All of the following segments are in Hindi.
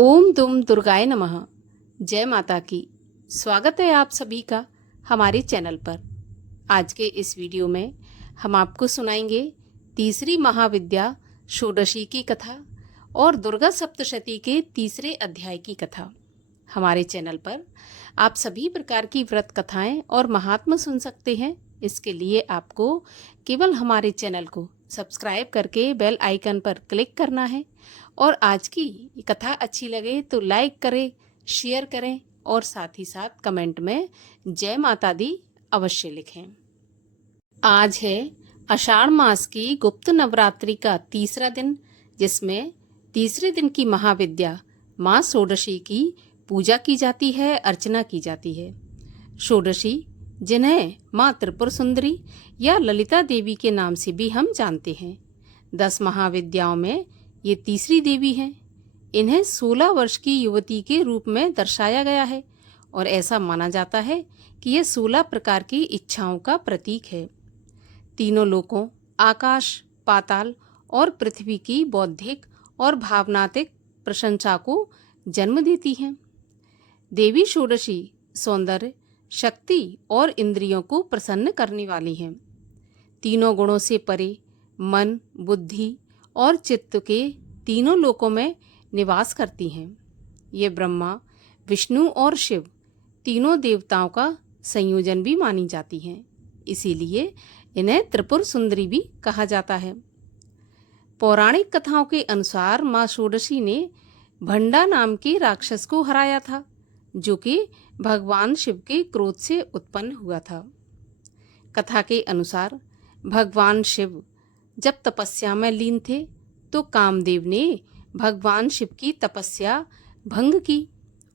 ओम दुम दुर्गाय नमः। जय माता की। स्वागत है आप सभी का हमारे चैनल पर। आज के इस वीडियो में हम आपको सुनाएंगे तीसरी महाविद्या षोडशी की कथा और दुर्गा सप्तशती के तीसरे अध्याय की कथा। हमारे चैनल पर आप सभी प्रकार की व्रत कथाएं और महात्मा सुन सकते हैं। इसके लिए आपको केवल हमारे चैनल को सब्सक्राइब करके बेल आइकन पर क्लिक करना है और आज की कथा अच्छी लगे तो लाइक करें, शेयर करें और साथ ही साथ कमेंट में जय माता दी अवश्य लिखें। आज है आषाढ़ मास की गुप्त नवरात्रि का तीसरा दिन, जिसमें तीसरे दिन की महाविद्या माँ षोडशी की पूजा की जाती है, अर्चना की जाती है। षोडशी, जिन्हें माँ त्रिपुर सुंदरी या ललिता देवी के नाम से भी हम जानते हैं, 10 महाविद्याओं में ये तीसरी देवी हैं। इन्हें 16 वर्ष की युवती के रूप में दर्शाया गया है और ऐसा माना जाता है कि ये 16 प्रकार की इच्छाओं का प्रतीक है। तीनों लोकों, आकाश, पाताल और पृथ्वी की बौद्धिक और भावनात्मक प्रशंसा को जन्म देती हैं। देवी षोडशी सौंदर्य, शक्ति और इंद्रियों को प्रसन्न करने वाली हैं। तीनों गुणों से परे मन, बुद्धि और चित्त के तीनों लोकों में निवास करती हैं। ये ब्रह्मा, विष्णु और शिव तीनों देवताओं का संयोजन भी मानी जाती हैं। इसीलिए इन्हें त्रिपुर सुंदरी भी कहा जाता है। पौराणिक कथाओं के अनुसार माँ षोडशी ने भंडा नाम के राक्षस को हराया था, जो कि भगवान शिव के क्रोध से उत्पन्न हुआ था। कथा के अनुसार भगवान शिव जब तपस्या में लीन थे तो कामदेव ने भगवान शिव की तपस्या भंग की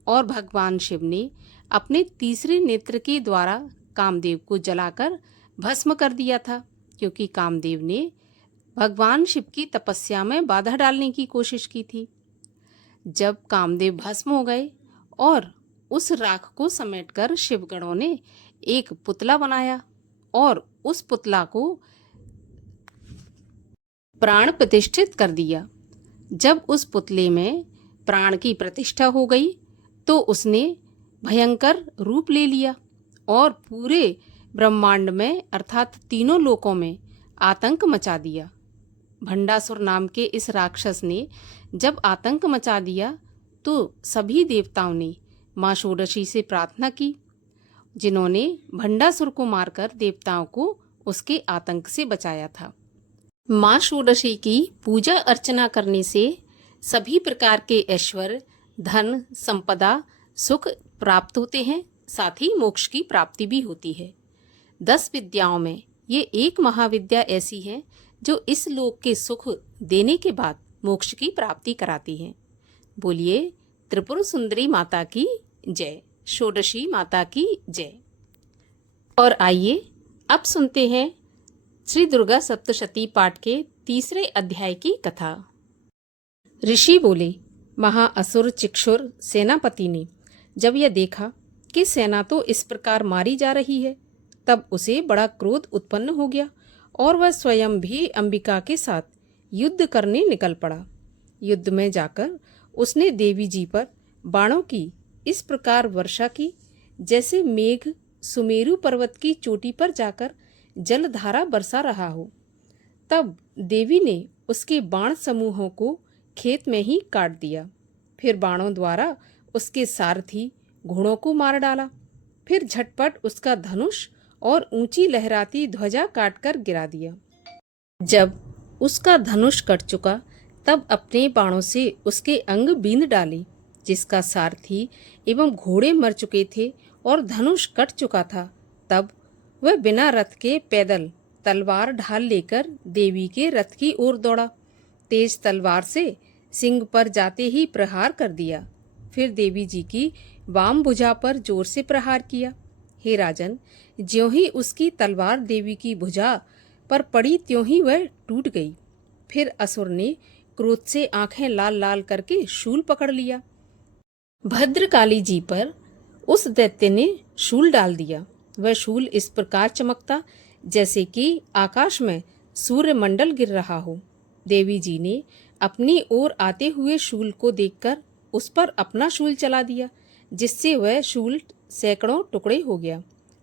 और भगवान शिव ने अपने तीसरे नेत्र के द्वारा कामदेव को जलाकर भस्म कर दिया था, क्योंकि कामदेव ने भगवान शिव की तपस्या में बाधा डालने की कोशिश की थी। जब कामदेव भस्म हो गए और उस राख को समेटकर शिवगणों ने एक पुतला बनाया और उस पुतला को प्राण प्रतिष्ठित कर दिया। जब उस पुतले में प्राण की प्रतिष्ठा हो गई तो उसने भयंकर रूप ले लिया और पूरे ब्रह्मांड में अर्थात तीनों लोकों में आतंक मचा दिया। भंडासुर नाम के इस राक्षस ने जब आतंक मचा दिया तो सभी देवताओं ने माँ षोडशी से प्रार्थना की, जिन्होंने भंडासुर को मारकर देवताओं को उसके आतंक से बचाया था। माँ षोडशी की पूजा अर्चना करने से सभी प्रकार के ऐश्वर्य, धन, संपदा, सुख प्राप्त होते हैं, साथ ही मोक्ष की प्राप्ति भी होती है। 10 विद्याओं में ये एक महाविद्या ऐसी है जो इस लोक के सुख देने के बाद मोक्ष की प्राप्ति कराती है। बोलिए त्रिपुर सुंदरी माता की जय, षोडशी माता की जय। और आइए अब सुनते हैं श्री दुर्गा सप्तशती पाठ के तीसरे अध्याय की कथा। ऋषि बोले, महाअसुर चिक्षुर सेनापति ने जब यह देखा कि सेना तो इस प्रकार मारी जा रही है, तब उसे बड़ा क्रोध उत्पन्न हो गया और वह स्वयं भी अंबिका के साथ युद्ध करने निकल पड़ा। युद्ध में जाकर उसने देवी जी पर बाणों की इस प्रकार वर्षा की जैसे मेघ सुमेरु पर्वत की चोटी पर जाकर जलधारा बरसा रहा हो। तब देवी ने उसके बाण समूहों को खेत में ही काट दिया। फिर बाणों द्वारा उसके सारथी घोड़ों को मार डाला। फिर झटपट उसका धनुष और ऊंची लहराती ध्वजा काटकर गिरा दिया। जब उसका धनुष कट चुका तब अपने बाणों से उसके अंग बींध डाले, जिसका सारथी एवं घोड़े मर चुके थे और धनुष कट चुका था। तब वह बिना रथ के पैदल तलवार ढाल लेकर देवी के रथ की ओर दौड़ा। तेज तलवार से सिंग पर जाते ही प्रहार कर दिया। फिर देवी जी की वाम भुजा पर जोर से प्रहार किया। हे राजन, ज्यों ही उसकी तलवार देवी की भुजा पर पड़ी त्यों ही वह टूट गई। फिर असुर ने क्रोध से आंखें लाल लाल करके शूल पकड़ लिया। भद्रकाली जी पर उस दैत्य ने शूल डाल दिया। वह शूल इस प्रकार चमकता जैसे कि आकाश में सूर्य मंडल गिर रहा हो। देवी जी ने अपनी ओर आते हुए शूल को देखकर उस पर अपना शूल चला दिया, जिससे वह शूल सैकड़ों टुकड़े हो गया।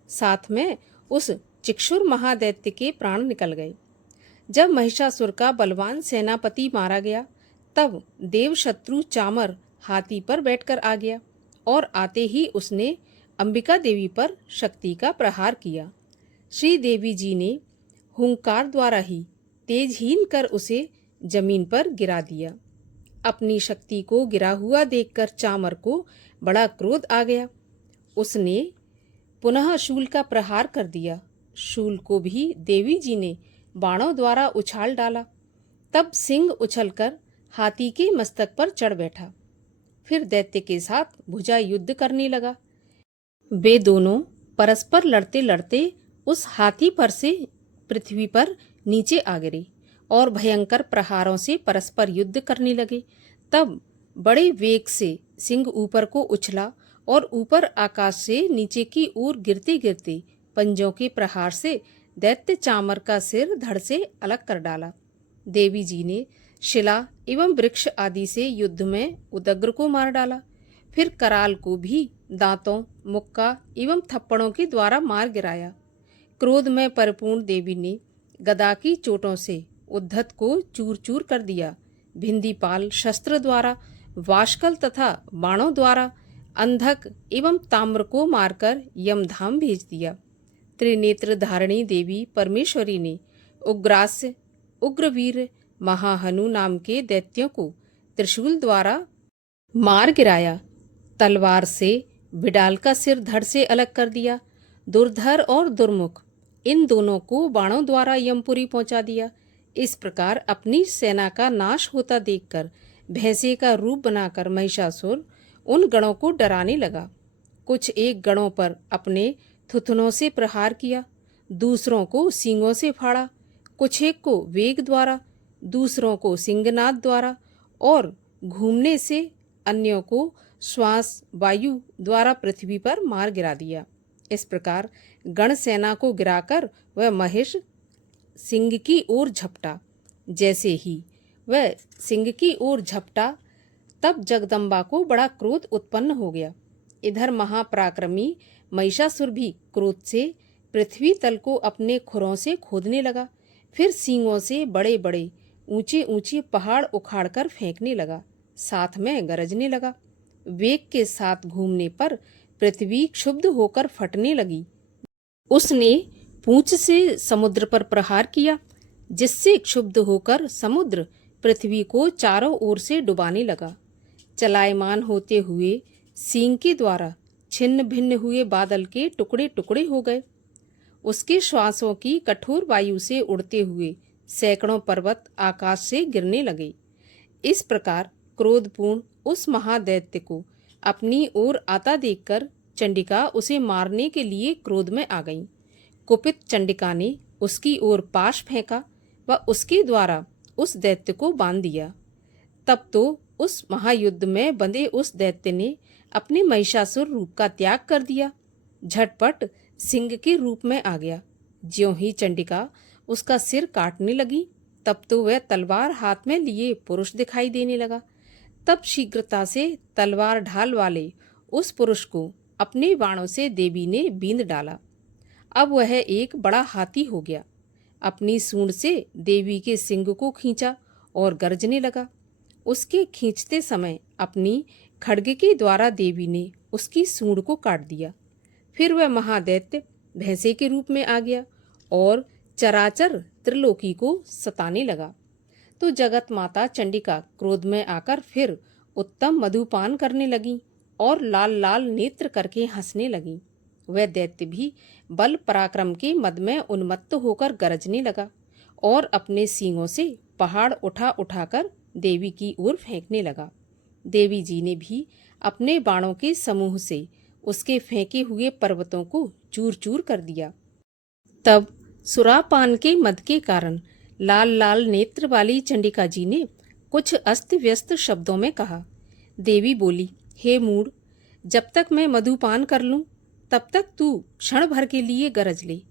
साथ में उस चिक्षुर महादैत्य के प्राण निकल गए। जब महिषासुर का बलवान सेनापति मारा गया, तब देवशत्रु चामर हाथी पर बैठकर आ गया और आते ही उसने अंबिका देवी पर शक्ति का प्रहार किया। श्री देवी जी ने हुंकार द्वारा ही तेजहीन कर उसे जमीन पर गिरा दिया। अपनी शक्ति को गिरा हुआ देखकर चामर को बड़ा क्रोध आ गया। उसने पुनः शूल का प्रहार कर दिया। शूल को भी देवी जी ने बाणों द्वारा उछाल डाला। तब सिंह उछलकर हाथी के मस्तक पर चढ़ बैठा। फिर दैत्य के साथ भुजा युद्ध करने लगा। वे दोनों परस्पर लड़ते लड़ते उस हाथी पर से पृथ्वी पर नीचे आ गिरे और भयंकर प्रहारों से परस्पर युद्ध करने लगे। तब बड़े वेग से सिंह ऊपर को उछला और ऊपर आकाश से नीचे की ओर गिरते गिरते पंजों के प्रहार से दैत्य चामर का सिर धड़ से अलग कर डाला। देवी जी ने शिला एवं वृक्ष आदि से युद्ध में उदग्र को मार डाला। फिर कराल को भी दांतों, मुक्का एवं थप्पड़ों के द्वारा मार गिराया। क्रोध में परिपूर्ण देवी ने गदा की चोटों से उद्धत को चूर चूर कर दिया। भिंदीपाल शस्त्र द्वारा, वाशकल तथा बाणों द्वारा अंधक एवं ताम्र को मारकर यमधाम भेज दिया। त्रिनेत्र धारिणी देवी परमेश्वरी ने उग्रास्य, उग्रवीर, महाहनु नाम के दैत्यों को त्रिशूल द्वारा मार गिराया। तलवार से बिडाल का सिर धड़ से अलग कर दिया। दुर्धर और दुर्मुख इन दोनों को बाणों द्वारा यमपुरी पहुंचा दिया। इस प्रकार अपनी सेना का नाश होता देखकर भैंसे का रूप बनाकर महिषासुर उन गणों को डराने लगा। कुछ एक गणों पर अपने थुथुनों से प्रहार किया, दूसरों को सींगों से फाड़ा, कुछ एक को वेग द्वारा, दूसरों को सिंगनाद द्वारा और घूमने से अन्यों को श्वास वायु द्वारा पृथ्वी पर मार गिरा दिया। इस प्रकार गण सेना को गिराकर वह महेश सिंह की ओर झपटा। जैसे ही वह सिंह की ओर झपटा, तब जगदम्बा को बड़ा क्रोध उत्पन्न हो गया। इधर महापराक्रमी महिषासुर भी क्रोध से पृथ्वी तल को अपने खुरों से खोदने लगा। फिर सींगों से बड़े बड़े ऊंचे ऊंचे पहाड़ उखाड़कर फेंकने लगा। साथ में गरजने लगा। वेग के साथ घूमने पर पृथ्वी क्षुब्ध होकर फटने लगी। उसने पूंछ से समुद्र पर प्रहार किया, जिससे क्षुब्ध होकर समुद्र पृथ्वी को चारों ओर से डुबाने लगा। चलायमान होते हुए सींग के द्वारा छिन्न भिन्न हुए बादल के टुकड़े टुकड़े हो गए। उसके श्वासों की कठोर वायु से उड़ते हुए सैकड़ों पर्वत आकाश से गिरने लगे। इस प्रकार क्रोधपूर्ण उस महादैत्य को अपनी ओर आता देखकर चंडिका उसे मारने के लिए क्रोध में आ गई। कुपित चंडिका ने उसकी ओर पाश फेंका व उसके द्वारा उस दैत्य को बांध दिया। तब तो उस महायुद्ध में बंधे उस दैत्य ने अपने महिषासुर रूप का त्याग कर दिया, झटपट सिंह के रूप में आ गया। ज्यों ही चंडिका उसका सिर काटने लगी, तब तो वह तलवार हाथ में लिए पुरुष दिखाई देने लगा। तब शीघ्रता से तलवार ढाल वाले उस पुरुष को अपने बाणों से देवी ने बींध डाला। अब वह एक बड़ा हाथी हो गया। अपनी सूंड से देवी के सिंग को खींचा और गरजने लगा। उसके खींचते समय अपनी खड्ग के द्वारा देवी ने उसकी सूंड को काट दिया। फिर वह महादैत्य भैंसे के रूप में आ गया और चराचर त्रिलोकी को सताने लगा। तो जगत माता चंडिका क्रोध में आकर फिर उत्तम मधुपान करने लगी और लाल लाल नेत्र करके हंसने लगी। वह दैत्य भी बल पराक्रम के मद में उन्मत्त होकर गरजने लगा और अपने सींगों से पहाड़ उठा उठाकर देवी की ओर फेंकने लगा। देवी जी ने भी अपने बाणों के समूह से उसके फेंके हुए पर्वतों को चूर चूर कर दिया। तब सुरापान के मद के कारण लाल लाल नेत्र वाली चंडिका जी ने कुछ अस्त व्यस्त शब्दों में कहा। देवी बोली, हे मूढ़, जब तक मैं मधुपान कर लूं तब तक तू क्षण भर के लिए गरज ले।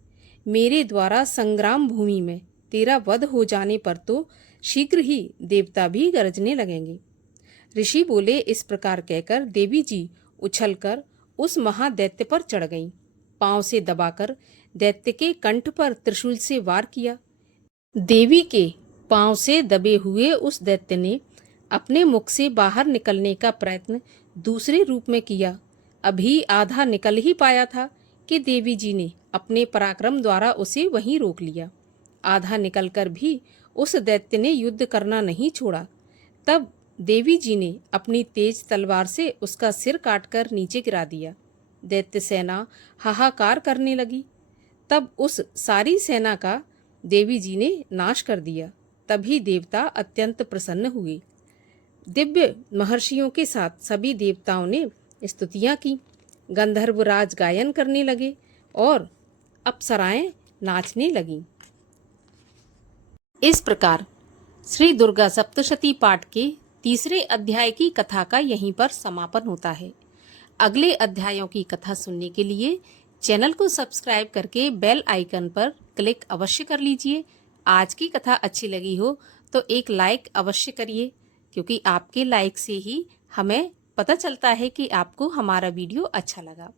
मेरे द्वारा संग्राम भूमि में तेरा वध हो जाने पर तो शीघ्र ही देवता भी गरजने लगेंगे। ऋषि बोले। इस प्रकार कहकर देवी जी उछलकर उस महादैत्य पर चढ़ गईं। पांव से दबाकर दैत्य के कंठ पर त्रिशूल से वार किया। देवी के पांव से दबे हुए उस दैत्य ने अपने मुख से बाहर निकलने का प्रयत्न दूसरे रूप में किया। अभी आधा निकल ही पाया था कि देवी जी ने अपने पराक्रम द्वारा उसे वहीं रोक लिया। आधा निकलकर भी उस दैत्य ने युद्ध करना नहीं छोड़ा। तब देवी जी ने अपनी तेज तलवार से उसका सिर काटकर नीचे गिरा दिया। दैत्य सेना हाहाकार करने लगी। तब उस सारी सेना का देवी जी ने नाश कर दिया। तभी देवता अत्यंत प्रसन्न हुए। दिव्य महर्षियों के साथ सभी देवताओं ने स्तुतियां की। गंधर्वराज गायन करने लगे और अप्सराएं नाचने लगीं। इस प्रकार श्री दुर्गा सप्तशती पाठ के तीसरे अध्याय की कथा का यहीं पर समापन होता है। अगले अध्यायों की कथा सुनने के लिए चैनल को सब्सक्राइब करके बेल आइकन पर क्लिक अवश्य कर लीजिए। आज की कथा अच्छी लगी हो तो एक लाइक अवश्य करिए, क्योंकि आपके लाइक से ही हमें पता चलता है कि आपको हमारा वीडियो अच्छा लगा।